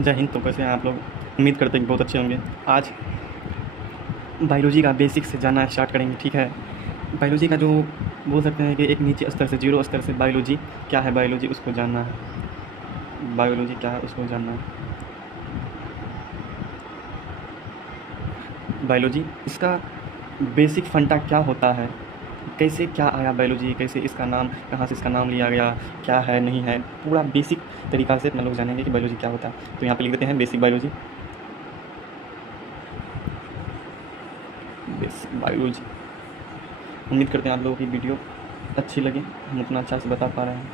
जय हिंद। तो कैसे हैं आप लोग? उम्मीद करते हैं कि बहुत अच्छे होंगे। आज बायोलॉजी का बेसिक से जानना स्टार्ट करेंगे, ठीक है। बायोलॉजी का जो बोल सकते हैं कि एक नीचे स्तर से, जीरो स्तर से बायोलॉजी क्या है, बायोलॉजी उसको जानना है। बायोलॉजी क्या है उसको जानना है। बायोलॉजी, इसका बेसिक फंडा क्या होता है, कैसे क्या आया बायोलॉजी, कैसे इसका नाम, कहाँ से इसका नाम लिया गया, क्या है नहीं है, पूरा बेसिक तरीक़ा से अपना लोग जानेंगे कि बायोलॉजी क्या होता है। तो यहाँ पे लिख देते हैं बेसिक बायोलॉजी। Basic biology. उम्मीद करते हैं आप लोगों की वीडियो अच्छी लगे, हम उतना अच्छा से बता पा रहे हैं।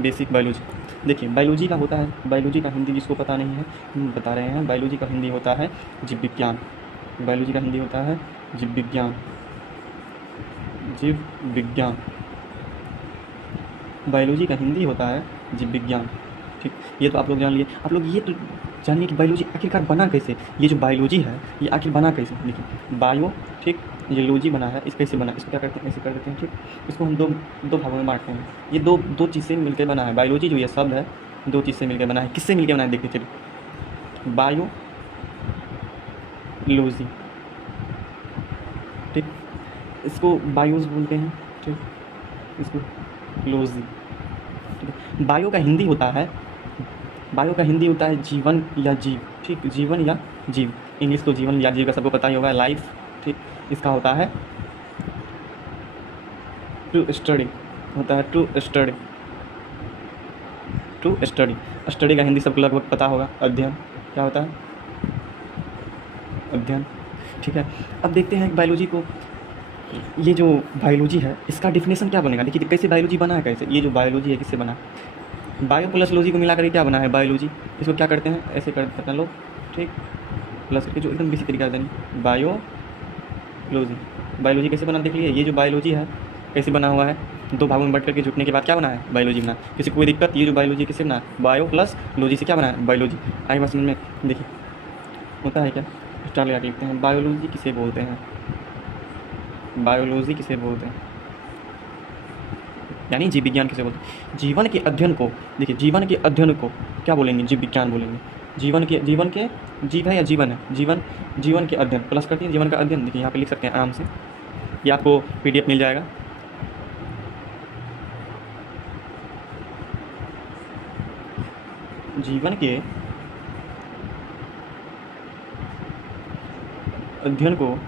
बेसिक बायोलॉजी, देखिए बायोलॉजी का होता है, बायोलॉजी का हिंदी जिसको पता नहीं है हम बता रहे हैं। बायोलॉजी का हिंदी होता है जीव विज्ञान। बायोलॉजी का हिंदी होता है जीव विज्ञान। जीव विज्ञान, बायोलॉजी का हिंदी होता है जीव विज्ञान, ठीक। ये तो आप लोग जान लिए। आप लोग ये तो जानिए कि बायोलॉजी आखिरकार बना कैसे। ये जो बायोलॉजी है ये आखिर बना कैसे, देखिए बायो, ठीक, ये लॉजी बना है, इस कैसे बना, इसको क्या करते हैं, ऐसे कर देते हैं, ठीक। इसको हम दो भागों में बांटते हैं। ये दो चीज़ से मिलकर बना है। बायोलॉजी जो ये शब्द है दो चीज़ से मिलकर बना है। किससे मिलकर बना है देखते चलिए। बायो लॉजी, ठीक, इसको बायोज बोलते हैं, ठीक, इसको लॉजी, ठीक है। बायो का हिंदी होता है, बायो का हिंदी होता है जीवन या जीव, ठीक, जीवन या जीव। इंग्लिश तो जीवन या जीव का सबको पता ही होगा, लाइफ, ठीक। इसका होता है टू स्टडी, होता है to study. To study, study का हिंदी सबको लगभग पता होगा, अध्ययन। क्या होता है? अध्ययन, ठीक है। अब देखते हैं बायोलॉजी को, ये जो बायोलॉजी है इसका डिफिनेशन क्या बनेगा। देखिए कैसे बायोलॉजी बना है, कैसे ये जो बायोलॉजी है किससे बना है। बायो प्लस लॉजी को मिलाकर क्या बना है बायोलॉजी। इसको क्या करते हैं, ऐसे करते हैं लोग, ठीक, प्लस करके जो एकदम बेसिक तरीका से देंगे बायोलॉजी। बायोलॉजी कैसे बना देख लीजिए। ये जो बायोलॉजी है कैसे बना हुआ है, दो भागों में बट करके जुटने के बाद क्या बना है, बायोलॉजी बना। किसी कोई दिक्कत, ये जो बायोलॉजी किससे बना है, बायो प्लस लॉजी से क्या बना है, बायोलॉजी। आगे बात समझ में, देखिए होता है क्या, स्टार लगा के लिखते हैं। बायोलॉजी किसे बोलते हैं, बायोलॉजी किसे बोलते हैं, यानी जीव विज्ञान किसे बोलते हैं। जीवन के अध्ययन को, देखिए जीवन के अध्ययन को क्या बोलेंगे, जीव विज्ञान बोलेंगे। जीवन के जीव है या जीवन है, जीवन के अध्ययन प्लस करते हैं जीवन का अध्ययन। देखिए यहाँ पे लिख सकते हैं आराम से, ये आपको PDF मिल जाएगा। जीवन के अध्ययन को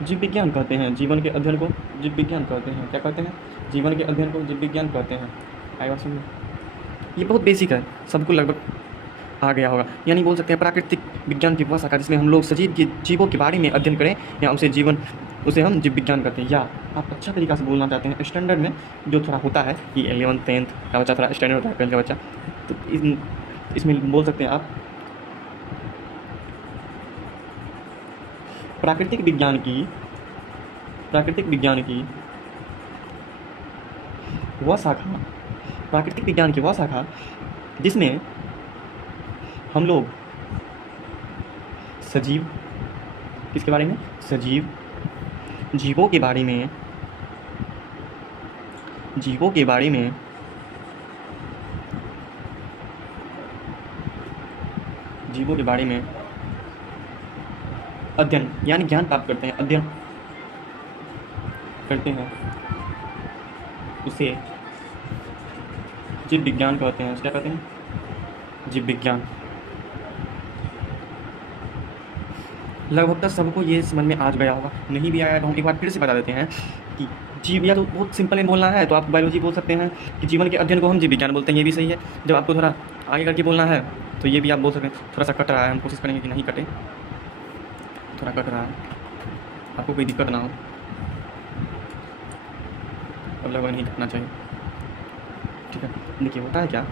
जीव विज्ञान कहते हैं। जीवन के अध्ययन को जीव विज्ञान कहते हैं। क्या कहते हैं, जीवन के अध्ययन को जीव विज्ञान कहते हैं। आगे बात सुनिए, ये बहुत बेसिक है, सबको लगभग आ गया होगा। यानी बोल सकते हैं प्राकृतिक विज्ञान की वह शाखा जिसमें हम लोग सजीव के जीवों के बारे में अध्ययन करें या उसे हम जीव विज्ञान कहते हैं। या आप अच्छा तरीका से बोलना चाहते हैं स्टैंडर्ड में जो थोड़ा होता है कि 11th 10th का बच्चा थोड़ा स्टैंडर्ड होता है, 12th का बच्चा, तो इसमें बोल सकते हैं आप प्राकृतिक विज्ञान की वह शाखा, प्राकृतिक विज्ञान की वह शाखा जिसमें हम लोग सजीव, किसके बारे में, सजीव जीवों के बारे में अध्ययन यानी ज्ञान प्राप्त करते हैं, अध्ययन करते हैं, उसे जीव विज्ञान कहते हैं। क्या कहते हैं, जीव विज्ञान। लगभग तक सबको ये समझ में आ गया होगा, नहीं भी आया तो हम एक बार फिर से बता देते हैं कि जीव, या तो बहुत सिंपल में बोलना है तो आप बायोलॉजी बोल सकते हैं कि जीवन के अध्ययन को हम जीव विज्ञान बोलते हैं, ये भी सही है। जब आपको थोड़ा आगे करके बोलना है तो ये भी आप बोल सकते हैं। थोड़ा सा कट रहा है, हम कोशिश करेंगे कि नहीं कटे, थोड़ा कट रहा है, आपको कोई दिक्कत ना हो, अब लगभग नहीं कटना चाहिए, ठीक है। देखिए होता है क्या,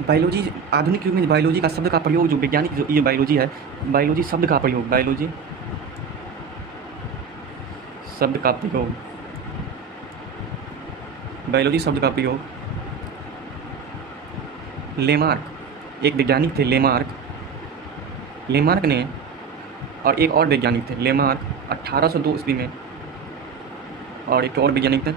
बायोलॉजी आधुनिक युग में बायोलॉजी का शब्द का प्रयोग, जो वैज्ञानिक जो ये बायोलॉजी है, बायोलॉजी शब्द का प्रयोग, बायोलॉजी शब्द का प्रयोग लेमार्क, एक वैज्ञानिक थे लेमार्क ने, और एक और वैज्ञानिक थे लेमार्क 1802 ईस्वी में, और एक और वैज्ञानिक थे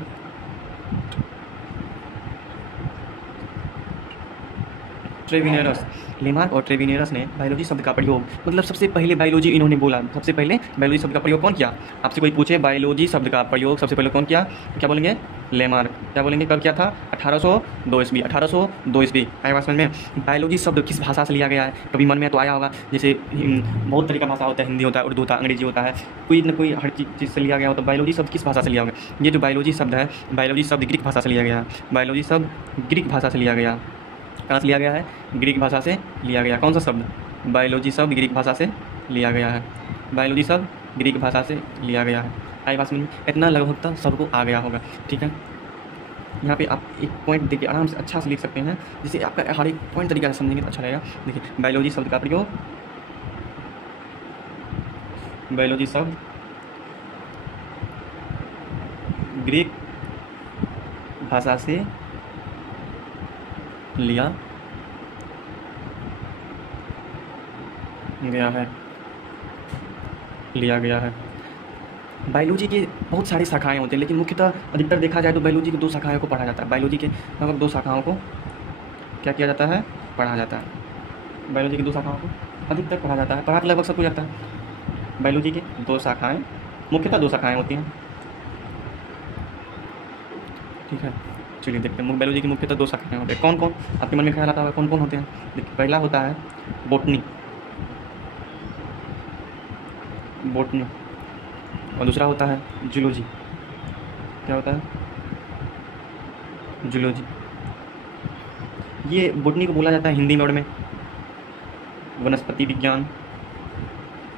ट्रेविनेरस, लेमार्क और ट्रेविनेरस ने बायोलॉजी शब्द का प्रयोग, मतलब सबसे पहले बायोलॉजी इन्होंने बोला, सबसे पहले बायोलॉजी शब्द का प्रयोग कौन किया? आपसे कोई पूछे बायोलॉजी शब्द का प्रयोग सबसे पहले कौन किया? क्या बोलेंगे? लेमार्क। क्या बोलेंगे? कब किया था? 1802 ईस्वी। 1802 ईस्वी। आया बात समझ में? बायोलॉजी शब्द किस भाषा से लिया गया है? कभी मन में तो आया होगा, जैसे बहुत तरीका भाषा होता है, हिंदी होता है, उर्दू होता है, अंग्रेजी होता है, कोई न कोई हर चीज़ से लिया गया हो, तो बायोलॉजी शब्द किस भाषा से लिया होगा? ये जो बायोलॉजी शब्द है, बायोलॉजी शब्द ग्रीक भाषा से लिया गया है। बायोलॉजी शब्द ग्रीक भाषा से लिया गया। कहाँ से लिया गया है? ग्रीक भाषा से लिया गया। कौन सा शब्द? बायोलॉजी शब्द ग्रीक भाषा से लिया गया है। बायोलॉजी शब्द ग्रीक भाषा से लिया गया है। आई बात समझ में? इतना लगभग तक सबको आ गया होगा। ठीक है, यहाँ पे आप एक पॉइंट देखिए, आराम से अच्छा से लिख सकते हैं, जिससे आपका हर एक पॉइंट तरीका से समझेंगे तो अच्छा रहेगा। देखिए, बायोलॉजी शब्द का प्रयोग, बायोलॉजी शब्द ग्रीक भाषा से लिया गया है। बायोलॉजी के बहुत सारी शाखाएं होती हैं, लेकिन मुख्यतः अधिकतर देखा जाए तो बायोलॉजी की 2 शाखाओं को पढ़ा जाता है। बायोलॉजी के लगभग 2 शाखाओं को क्या किया जाता है? पढ़ा जाता है। बायोलॉजी की 2 शाखाओं को अधिकतर पढ़ा जाता है। पढ़ा तो लगभग सब कुछ जाता है। बायोलॉजी की 2 शाखाएं, मुख्यतः 2 शाखाएं होती हैं। ठीक है, चलिए देखते हैं। बायोलॉजी की मुख्यतः 2 शाखाएं होती हैं। कौन कौन आपके मन में ख्याल आता है? कौन कौन होते हैं? देखिए, पहला होता है बॉटनी, और दूसरा होता है जूलॉजी। क्या होता है? जूलॉजी। ये बॉटनी को बोला जाता है हिंदी वर्ड में वनस्पति विज्ञान।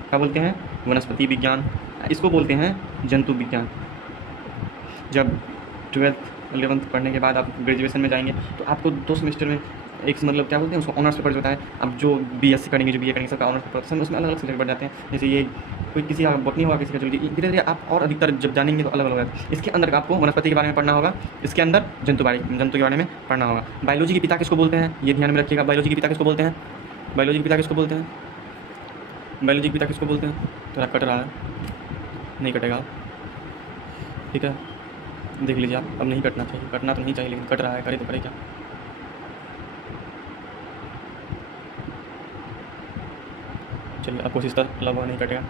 क्या बोलते हैं? वनस्पति विज्ञान। इसको बोलते हैं जंतु विज्ञान। जब 12th 11th पढ़ने के बाद आप ग्रेजुएशन में जाएंगे तो आपको 2 सेमेस्टर में एक मतलब क्या बोलते हैं उसको, ऑनर्स पेपर जो होता है। अब जो बीएससी करेंगे, जो बीए करेंगे, सबका ऑनर्स पेपर, उसमें अलग अलग सब्जेक्ट बढ़ जाते हैं। जैसे ये कोई किसी का बॉटनी होगा, किसी का जूलॉजी, धीरे धीरे आप और अधिकतर जब जानेंगे तो अलग अलग होगा। इसके अंदर आपको वनस्पति के बारे में पढ़ना होगा, इसके अंदर जंतु के बारे में पढ़ना होगा। बायोलॉजी के पिता किसको बोलते हैं? ये ध्यान में रखिएगा। बायोलॉजी के पिता किसको बोलते हैं? बायोलॉजी के पिता किसको बोलते हैं? बायोलॉजी के पिता किसको बोलते हैं? थोड़ा कट रहा है, नहीं कटेगा। ठीक है, देख लीजिए आप। अब नहीं कटना चाहिए, कटना तो नहीं चाहिए, लेकिन कट रहा है, करे तो करे क्या। चलिए, आप कोशिश कर, लगभग नहीं कटेगा।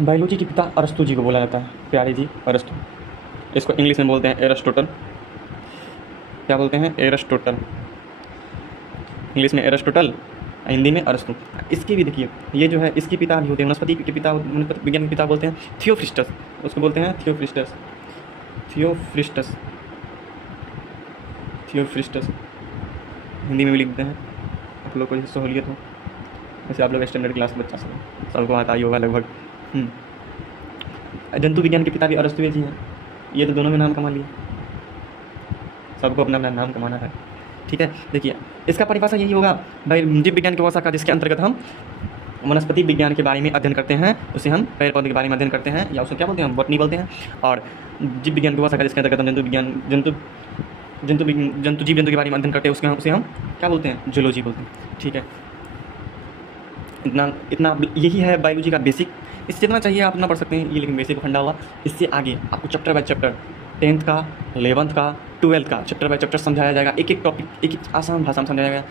बायोलॉजी के पिता अरस्तु जी को बोला जाता है, प्यारे जी अरस्तु। इसको इंग्लिश में बोलते हैं एरिस्टोटल। क्या बोलते हैं? एरिस्टोटल। इंग्लिश में एरिस्टोटल, हिंदी में अरस्तु। इसके भी देखिए, ये जो है इसके पिता भी होते हैं, वनस्पति के पिता, वनस्पति विज्ञान के पिता बोलते हैं थियोफ्रिस्टस। उसको बोलते हैं थियोफ्रिस्टस। थियोफ्रिस्टस, थियोफ्रिस्टस हिंदी में भी लिखते हैं, आप लोग को जैसे सहूलियत हो। जैसे आप लोग स्टैंडर्ड क्लास बच्चा सबको आता ही होगा लगभग। जंतु विज्ञान के पिता भी अरस्तु जी हैं। ये तो दोनों में नाम कमा लिए, सबको अपना अपना नाम कमाना है। ठीक है, देखिए इसका परिभाषा यही होगा भाई, जीव विज्ञान की शाखा जिसके अंतर्गत हम वनस्पति विज्ञान के बारे में अध्ययन करते हैं, उसे हम पेड़ पौधे के बारे में अध्ययन करते हैं, या उसे क्या बोलते हैं? हम बॉटनी बोलते हैं। और जीव विज्ञान की शाखा जिसके अंतर्गत हम जीव जंतु के बारे में अध्ययन करते हैं, उसे हम क्या बोलते हैं? जूलॉजी बोलते हैं। ठीक है, इतना यही है बायोलॉजी का बेसिक। इससे जितना चाहिए आप उतना पढ़ सकते हैं, ये लेकिन बेसिक फंडा हुआ। इससे आगे आपको चैप्टर बाय चैप्टर 10th का, 11th का, 12th का चैप्टर बाय चैप्टर समझाया जाएगा। एक एक टॉपिक एक एक आसान भाषा में समझाया जाएगा।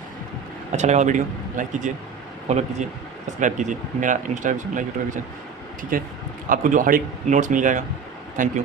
अच्छा लगा वीडियो, लाइक कीजिए, फॉलो कीजिए, सब्सक्राइब कीजिए मेरा इंस्टा भी चैनल, यूट्यूब भी चैनल। ठीक है, आपको जो हर एक नोट्स मिल जाएगा। Thank you.